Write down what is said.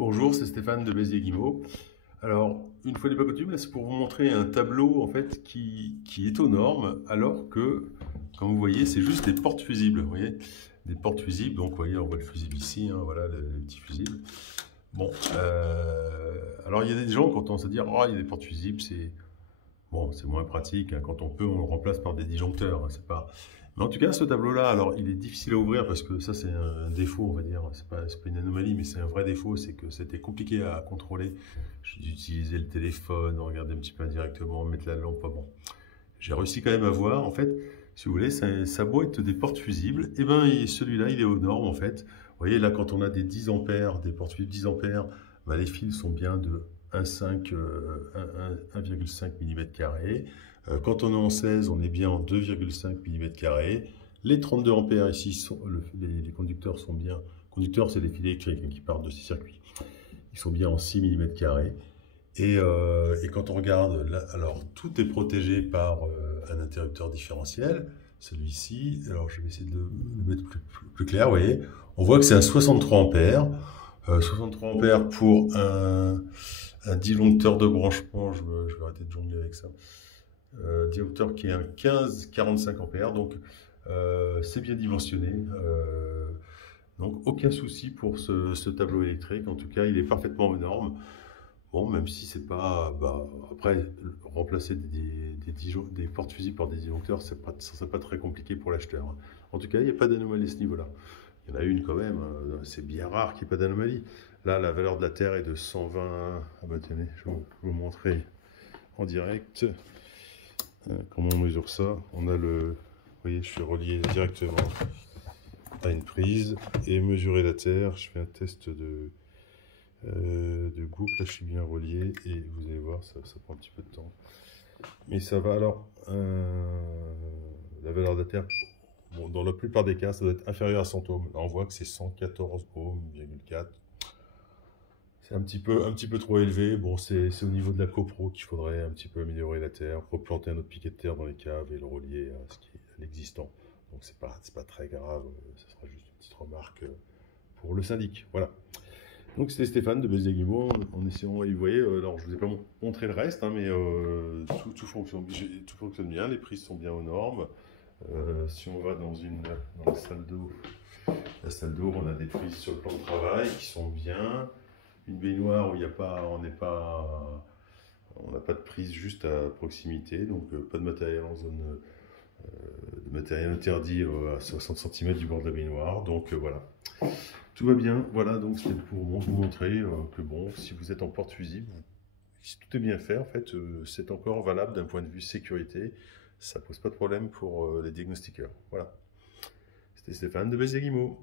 Bonjour, c'est Stéphane de Béziers-Guimau. Alors, une fois n'est pas coutume, là, c'est pour vous montrer un tableau en fait qui est aux normes, alors que, comme vous voyez, c'est juste des portes fusibles. Vous voyez, des portes fusibles. Donc, vous voyez, on voit le fusible ici, hein, voilà le petit fusible. Bon, alors il y a des gens qui ont tendance à dire, oh, il y a des portes fusibles, c'est bon, c'est moins pratique, hein. Quand on peut, on le remplace par des disjoncteurs, hein, c'est pas. Mais en tout cas, ce tableau-là, alors il est difficile à ouvrir parce que ça, c'est un défaut, on va dire. C'est pas une anomalie, mais c'est un vrai défaut, c'est que c'était compliqué à contrôler. J'ai dû utiliser le téléphone, regarder un petit peu indirectement, mettre la lampe, pas bon. J'ai réussi quand même à voir, en fait, si vous voulez, ça a beau être des portes fusibles, et ben celui-là, il est aux normes, en fait. Vous voyez, là, quand on a des 10 ampères, des portes fusibles 10 ampères, ben, les fils sont bien de 1,5 mm². Quand on est en 16, on est bien en 2,5 mm². Les 32 ampères ici, les conducteurs sont bien. Conducteurs, c'est des fils électriques, hein, qui partent de ces circuits. Ils sont bien en 6 mm². Et quand on regarde, là, alors tout est protégé par un interrupteur différentiel. Celui-ci, alors je vais essayer de le mettre plus clair, vous voyez. On voit que c'est un 63 ampères. 63 ampères pour un disjoncteur de branchement, je vais arrêter de jongler avec ça. Disjoncteur qui est un 15-45 ampères, donc c'est bien dimensionné. Donc aucun souci pour ce tableau électrique, en tout cas il est parfaitement aux normes. Bon, même si c'est pas. Bah, après, remplacer des portes fusibles par des disjoncteurs, ça serait pas très compliqué pour l'acheteur, hein. En tout cas, il n'y a pas d'anomalie à ce niveau-là. Il y en a une quand même, c'est bien rare qu'il n'y ait pas d'anomalie. Là, la valeur de la Terre est de 120. Ah bah tenez, je vais vous montrer en direct comment on mesure ça. On a le. Vous voyez, je suis relié directement à une prise et mesurer la Terre. Je fais un test de boucle, là je suis bien relié et vous allez voir, ça prend un petit peu de temps. Mais ça va alors, la valeur de la Terre, bon, dans la plupart des cas, ça doit être inférieur à 100 ohms. Là on voit que c'est 114 ohms,4. C'est un petit peu trop élevé. Bon, c'est au niveau de la copro qu'il faudrait un petit peu améliorer la Terre, replanter un autre piquet de terre dans les caves et le relier à l'existant. Donc c'est pas très grave, ce sera juste une petite remarque pour le syndic. Voilà. Donc c'était Stéphane de Béziers-Guimau, en essayant, vous voyez, alors je ne vous ai pas montré le reste, hein, mais tout fonctionne bien, les prises sont bien aux normes. Si on va dans la salle d'eau, on a des prises sur le plan de travail qui sont bien. Une baignoire où il y a pas, on n'a pas de prise juste à proximité, donc pas de matériel en zone de matériel interdit à 60 cm du bord de la baignoire. Donc voilà. Tout va bien, voilà, donc c'était pour vous montrer que bon, si vous êtes en porte fusible, si tout est bien fait, en fait, c'est encore valable d'un point de vue sécurité. Ça pose pas de problème pour les diagnostiqueurs. Voilà. C'était Stéphane de Béziers-Guimau.